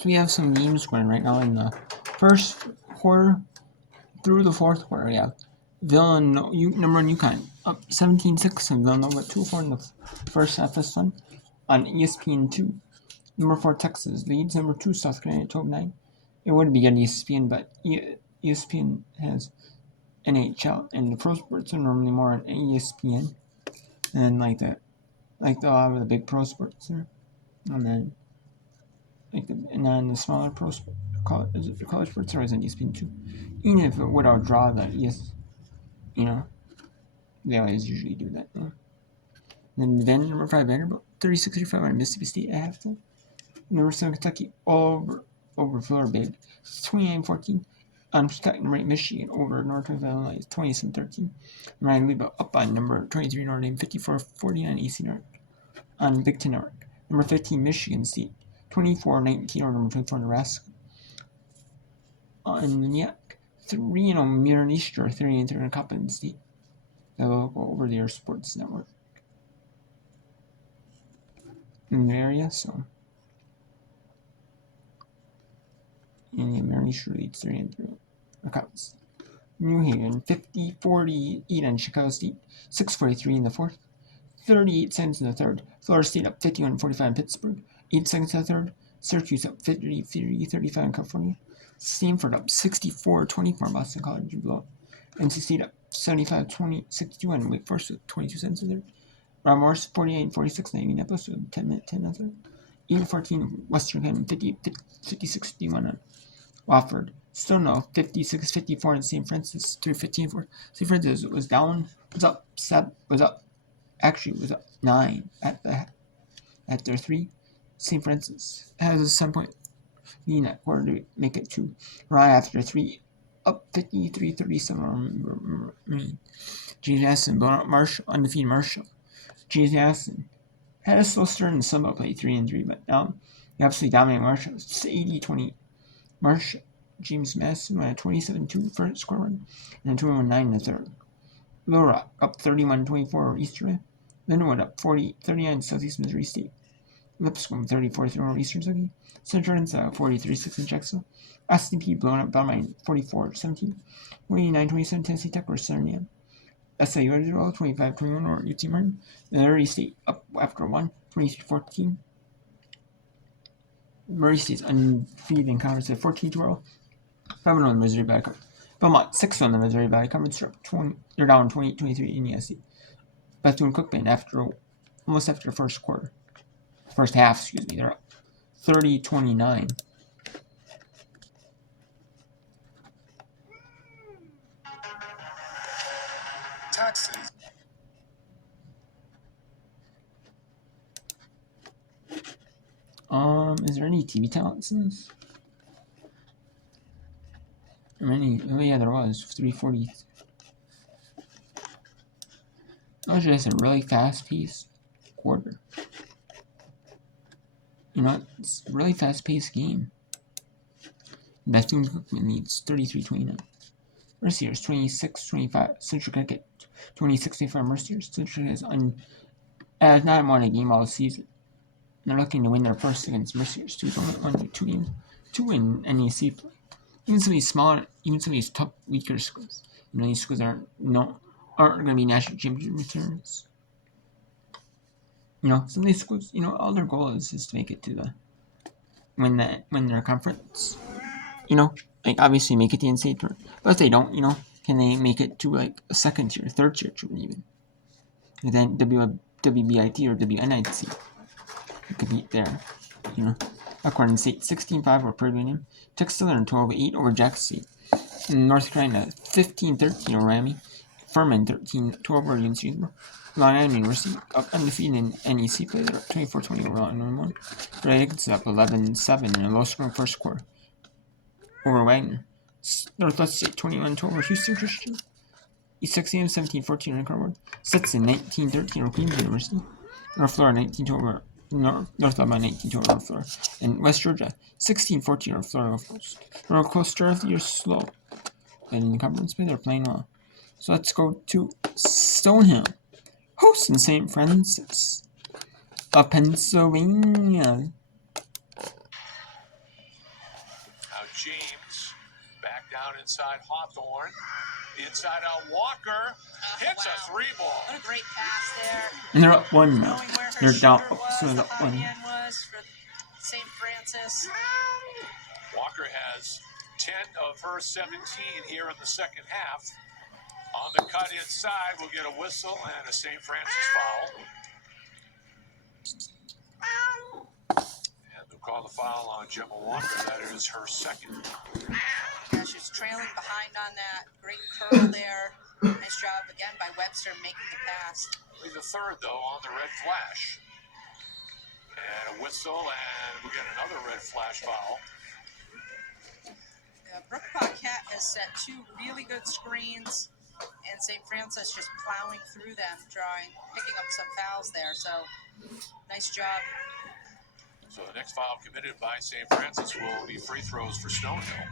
So we have some games going right now in the first quarter through the fourth quarter. We have Villanova, number 1 UConn up 17-6 and Villanova 2-4 in the first half of Sun on ESPN2. Number 4 Texas leads number 2 South Carolina 12-9. It would be on ESPN, but ESPN has NHL and the pro sports are normally more on ESPN and like a lot of the big pro sports there, and then and then the smaller pro sport, college sports are always on ESPN too. Even if it would outdraw that, they always usually do that. And then number 5 Vanderbilt 36-35 on Mississippi State at halftime. Number 7 Kentucky over Florida big 29-14 on Peacock. Number 8 Michigan over Northwest Illinois 27-13. Ryan Louisville up on number 23 Notre Dame 54-40 on AC North on Big Ten Network. Number 15 Michigan State 24-19 over number 24 Nebraska. And yeah, 3-0 Mirror Easter 3-3 on Coppin State. That'll go over their sports network in the area, so. And the Mirror Easter leads 3-3 on Coppin State. New Haven 50-48 on Chicago State, 6:43 in the fourth, 38 seconds in the third. Florida State up 51-45 in Pittsburgh, 8 seconds in the third. Syracuse up 50-35 in California. Stanford up 64-24 in Boston College blowout. NC State up 75-62 on Wake Forest with 22 seconds in the third. Rob Morris 48-46 in Indianapolis with 10 minutes in the third. 8-14 Western Canyon 56-51 on Wofford. Stonewall 56-54 in St. Francis 3-15-4. St. Francis was up 9 at their 3. St. Francis has a 7-point lead at quarter to make it 2. Right after 3, up 53-37. James Madison blown out Marshall, undefeated Marshall. James Madison had a slow start in the Sunbelt play 3-3, but now he absolutely dominated Marshall. It's 80-20. Marshall. James Madison went a 27-2 first score run and a 21-9 in the third. Little Rock up 31-24 Eastern. Linwood up 40-39 Southeast Missouri State. Lipscomb 34-3 Eastern Kentucky. Central Jordan's 43-6 in Jacksonville. SDP blown up Belmont 44-17. 29-27 Tennessee Tech versus Suriname. SIU Edgewater 25-21 or UT Martin. Missouri State up after 1, 23-14. Murray State's undefeated in conference at 14-12. 5-0 in the Missouri Valley Conference. Belmont 6-1 in the Missouri Valley Conference. They're down 28-23 in the SC. Bethune-Cookman almost after the first half, they're up 30-29. Taxes. Is there any TV talents in this? Oh yeah, there was 340. That was just a really fast-paced quarter. It's a really fast-paced game. Bethune-Cookman leads 33-29. Mercyhurst 26-25. Central Connecticut 26-25. Mercyhurst. Central has not won a game all season. They're looking to win their first against Mercyhurst. Who's only won 2 games, 2 in NEC play. Even some of these smaller, tough, weaker schools. These schools aren't going to be national championship returns. Some of these schools, all their goal is to make it to win their conference. Obviously make it to the NCAA tournament. But if they don't, can they make it to a second tier, third tier tournament even? And then WBIT or WNIT compete there. According to State 16-5 over Purdue Union. Texas Southern 12-8 over Jackson State. North Carolina 15-13 over Miami. Furman 13-12 over UNC. Long Island University up undefeated in NEC play. They're up 24-20 over Long Island. Red Higgins up 11-7 in a low-scoring first quarter over Wagner. Northwest State 21-12 over Houston Christian. East Texas 17-14 over Carver. Stetson 19-13 over Queens University. North Florida 19-12 over North Alabama 19-12 over North Florida. And West Georgia 16-14 over Florida Gulf Coast. North Coast start of the year slow. And in the conference play, they're playing well. So let's go to Stonehill, hosting St. Francis of Pennsylvania. James back down inside Hawthorne. Inside out Walker hits a 3-ball. What a great pass there. And they're up one now. Knowing where her They're down. shooter was, So the they're up hot one. hand was for St. Francis. Walker has 10 of her 17 here in the second half. On the cut inside, we'll get a whistle and a St. Francis foul. And they'll call the foul on Gemma Walker. That is her second. Yeah, she's trailing behind on that. Great curl there. Nice job again by Webster making the pass. Only the third, though, on the red flash. And a whistle, and we get another red flash foul. Brooke Paquette has set 2 really good screens, and St. Francis just plowing through them, picking up some fouls there. So, nice job. So the next foul committed by St. Francis will be free throws for Stonehill.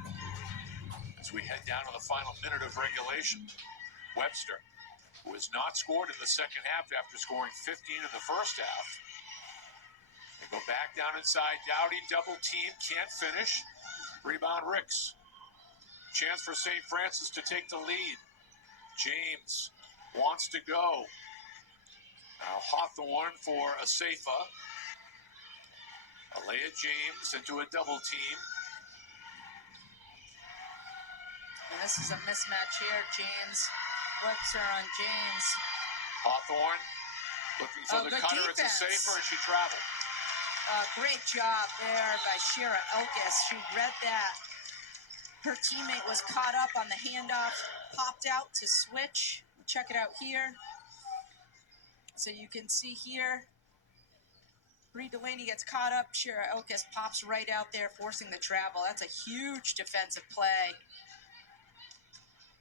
As we head down to the final minute of regulation, Webster, who has not scored in the second half after scoring 15 in the first half. They go back down inside. Dowdy, double team, can't finish. Rebound Ricks. Chance for St. Francis to take the lead. James wants to go. Now Hawthorne for Asafa. Alea James into a double team. And this is a mismatch here. James, Webster on James. Hawthorne looking for the good cutter. defense. It's a safer, and she traveled. Great job there by Shira Elkis. She read that. Her teammate was caught up on the handoff, popped out to switch. Check it out here. So you can see here, Bree Delaney gets caught up. Shira Elkis pops right out there, forcing the travel. That's a huge defensive play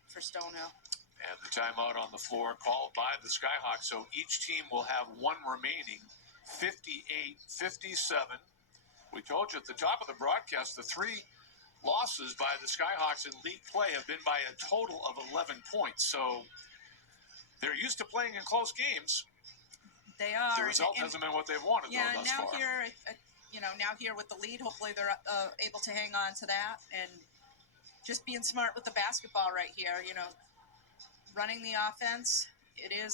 for Stonehill. And the timeout on the floor called by the Skyhawks. So each team will have one remaining, 58-57. We told you at the top of the broadcast, the 3 losses by the Skyhawks in league play have been by a total of 11 points. So they're used to playing in close games. They are. The result hasn't been what they've wanted, though, thus now far. here, now here with the lead, hopefully they're able to hang on to that and just being smart with the basketball right here. Running the offense.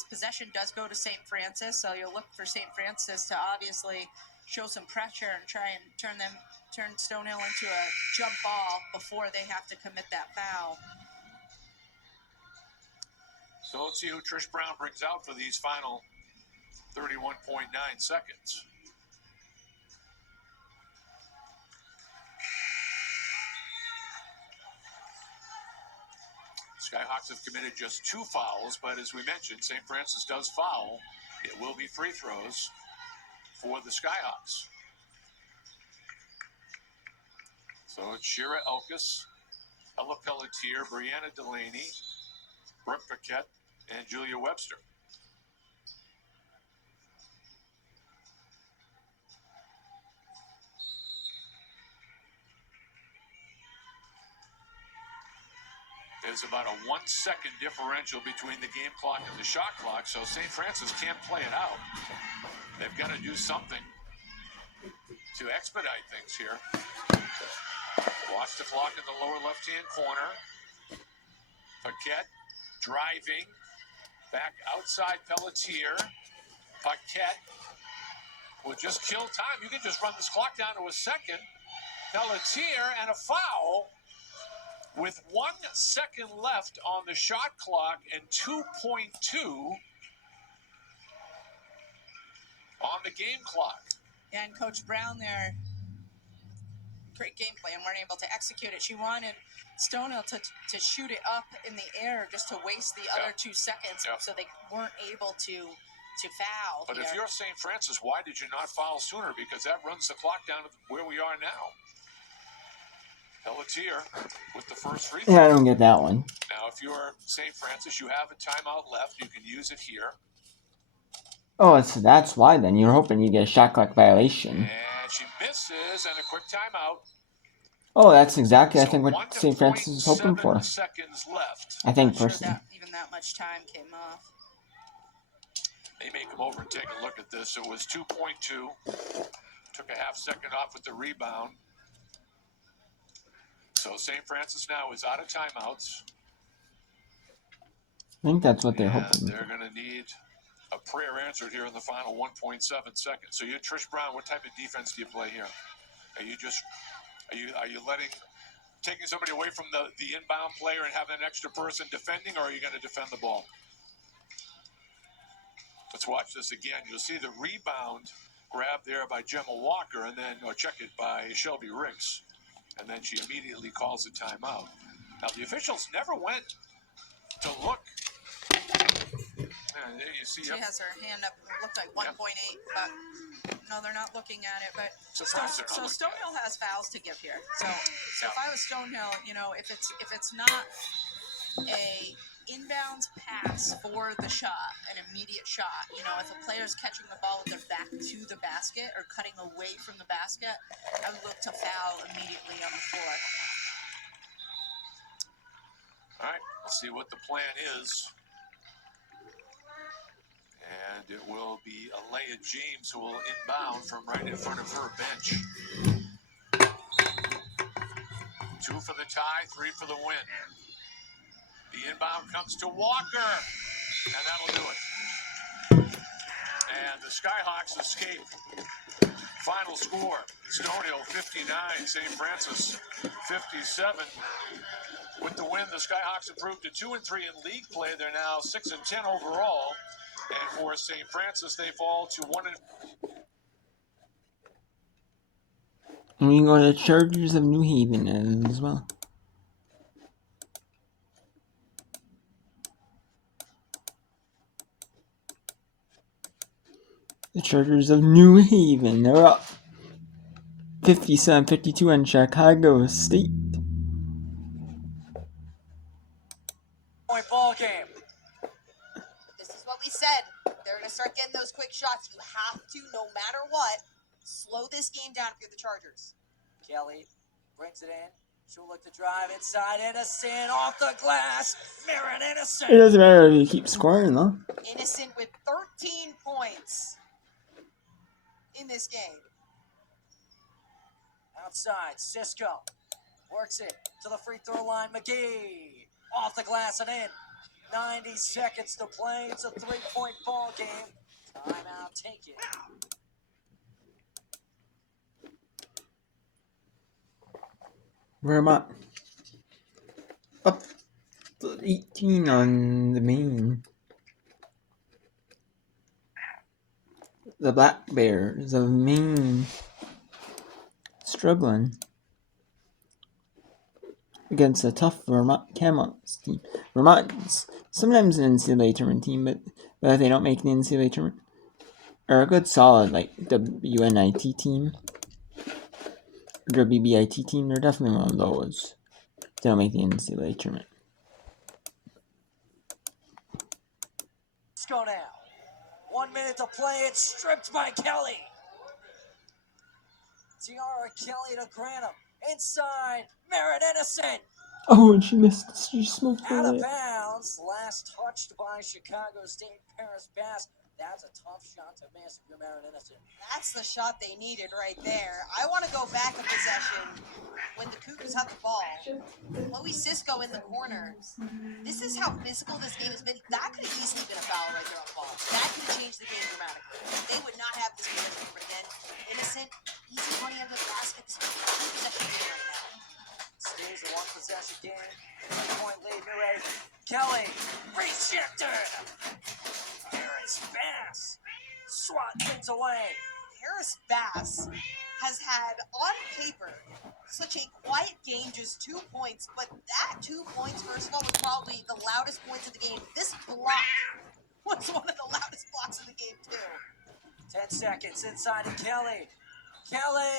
Possession does go to St. Francis, so you'll look for St. Francis to obviously show some pressure and try and turn Stonehill into a jump ball before they have to commit that foul. So let's see who Trish Brown brings out for these final 31.9 seconds. Skyhawks have committed just 2 fouls, but as we mentioned, St. Francis does foul. It will be free throws for the Skyhawks. So it's Shira Elkis, Ella Pelletier, Brianna Delaney, Brooke Paquette, and Julia Webster. There's about a 1-second differential between the game clock and the shot clock, so St. Francis can't play it out. They've got to do something to expedite things here. Watch the clock in the lower left-hand corner. Paquette driving. Back outside Pelletier. Paquette will just kill time. You can just run this clock down to a second. Pelletier and a foul with 1 second left on the shot clock and 2.2 on the game clock. And Coach Brown there, great game plan, weren't able to execute it. She wanted Stonehill to shoot it up in the air just to waste the other 2 seconds, so they weren't able to foul. But here. if you're St. Francis, why did you not foul sooner? Because that runs the clock down to where we are now. Pelletier with the first free throw. Yeah, I don't get that one. Now, if you're St. Francis, you have a timeout left. You can use it here. Oh, that's why then. You're hoping you get a shot clock violation. And she misses, and a quick timeout. Oh, that's exactly, I So think, what St. Francis is hoping for. 1.7 seconds left. I think, Not personally. sure that even that much time came off. They may come over and take a look at this. It was 2.2. Took a half second off with the rebound. So St. Francis now is out of timeouts. I think that's what they're And hoping. they're going to need a prayer answered here in the final 1.7 seconds. So you, Trish Brown, what type of defense do you play here? Are you taking somebody away from the inbound player and having an extra person defending, or are you going to defend the ball? Let's watch this again. You'll see the rebound grab there by Gemma Walker, and then check it by Shelby Riggs. And then she immediately calls a timeout. Now, the officials never went to look. And there you see She has her hand up. It looked like 1.8, but no, they're not looking at it. But so Stonehill has fouls to give here. So if I was Stonehill, if it's not a inbounds pass for the shot, an immediate shot, if a player's catching the ball with their back to the basket or cutting away from the basket, I would look to foul immediately on the floor. All right, let's see what the plan is. And it will be Alea James who will inbound from right in front of her bench. 2 for the tie, 3 for the win. The inbound comes to Walker, and that'll do it. And the Skyhawks escape. Final score, Stonehill 59, St. Francis 57. With the win, the Skyhawks improved to 2-3 in league play. They're now 6-10 overall. And for St. Francis, they fall to 1. And we can go to the Chargers of New Haven as well. The Chargers of New Haven are up 57-52 on Chicago State. Point ball game. This is what we said. They're going to start getting those quick shots. You have to, no matter what, slow this game down if you're the Chargers. Kelly brings it in. She'll look to drive inside. Innocent off the glass. Marin Innocent. It doesn't matter if you keep scoring, though. Innocent with 13 points in this game. Outside, Cisco works it to the free throw line. McGee off the glass and in. 90 seconds to play. It's a 3-point ball game. Timeout taken. Vermont up to 18 on the main. The Black Bears of Maine struggling against a tough Vermont Camels team. Vermont's sometimes an NCAA tournament team, but if they don't make the NCAA tournament, or a good solid like the UNIT team, or the BBIT team, they're definitely one of those. They don't make the NCAA tournament. Let's go now. 1 minute to play. It's stripped by Kelly. Tiara Kelly to Grantham. Inside. Marin Innocent. Oh, and she missed. She smoked Out of it. bounds. Last touched by Chicago State. Paris Bass. That's a tough shot to miss if you're Marin Innocent. That's the shot they needed right there. I want to go back a possession when the Cougars have the ball. Chloe Cisco in the corner. This is how physical this game has been. That could have easily been a foul right there on the ball. That could have changed the game dramatically. They would not have this possession. But again, Innocent, easy money under the basket. This is a possession game right now. Stays a 1-possession game. 1-point lead. You're ready. Kelly, rejected. Harris Bass swat things away. Harris Bass has had, on paper, such a quiet game, just 2 points, but that 2 points, first of all, was probably the loudest points of the game. This block was one of the loudest blocks of the game, too. 10 seconds inside to Kelly. Kelly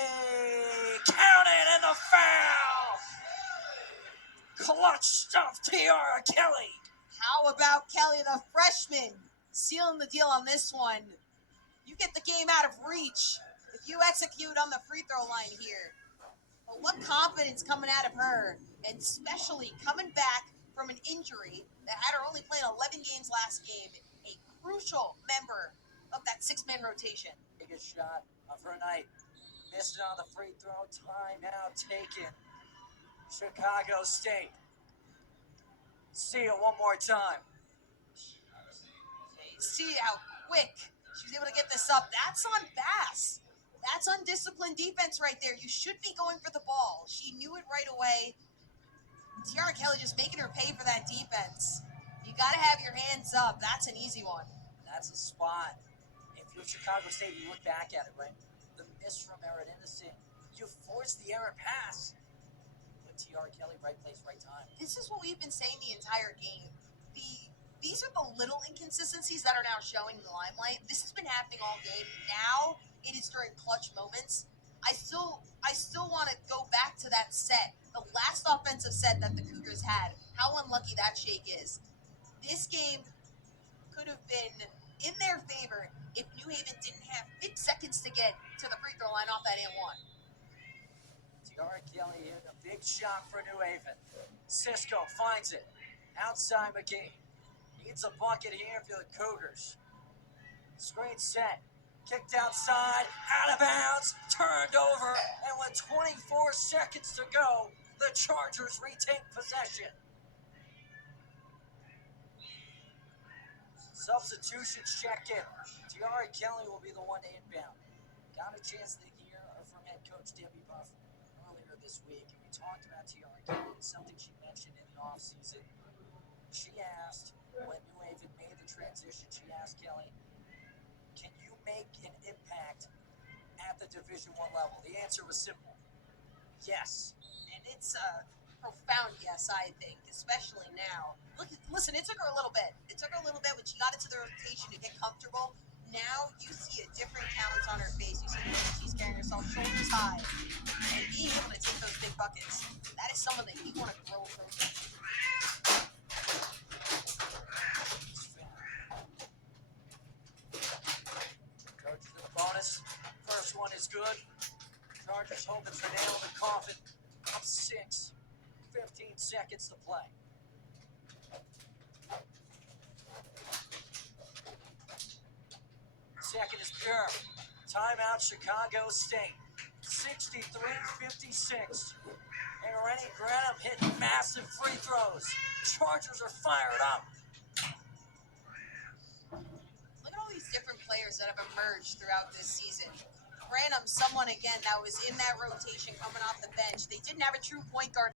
counted and the foul. Clutch stuff, Tiara Kelly. How about Kelly, the freshman, sealing the deal on this one? You get the game out of reach if you execute on the free throw line here. But what confidence coming out of her, and especially coming back from an injury that had her only playing 11 games last game, a crucial member of that 6-man rotation. Biggest shot of her night. Missed it on the free throw. Timeout taken. Chicago State. See it one more time. See how quick she's able to get this up. That's on Bass. That's undisciplined defense right there. You should be going for the ball. She knew it right away. Tiara Kelly just making her pay for that defense. You got to have your hands up. That's an easy one. That's a spot. If you're Chicago State, you look back at it, right? The miss from Erin Innocent. You force the error pass. But Tiara Kelly, right place, right time. This is what we've been saying the entire game. These are the little inconsistencies that are now showing in the limelight. This has been happening all game. Now it is during clutch moments. I still want to go back to that set, the last offensive set that the Cougars had. How unlucky that shake is. This game could have been in their favor if New Haven didn't have 6 seconds to get to the free throw line off that and one. Tiara Kelly hit a big shot for New Haven. Cisco finds it. Outside McGee. Needs a bucket here for the Cougars. Screen set. Kicked outside. Out of bounds. Turned over. And with 24 seconds to go, the Chargers retake possession. Substitutions check in. Tiara Kelly will be the one to inbound. Got a chance to hear from head coach Debbie Buff earlier this week, and we talked about Tiara Kelly. It's something she mentioned in the offseason. She asked, when New Haven made the transition, she asked Kelly, can you make an impact at the Division I level? The answer was simple. Yes. And it's a profound yes, I think, especially now. Listen, it took her a little bit. It took her a little bit when she got into the rotation to get comfortable. Now you see a different talent on her face. You see the way she's carrying herself shoulders high and being able to take those big buckets. That is someone that you want to grow from. Chargers in the bonus. First one is good. Chargers hoping for nail in the coffin. Up 6. 15 seconds to play. Second is pure. Timeout Chicago State. 63-56. And Rennie Granum hitting massive free throws. Chargers are fired up. Look at all these different players that have emerged throughout this season. Granum, someone again that was in that rotation coming off the bench. They didn't have a true point guard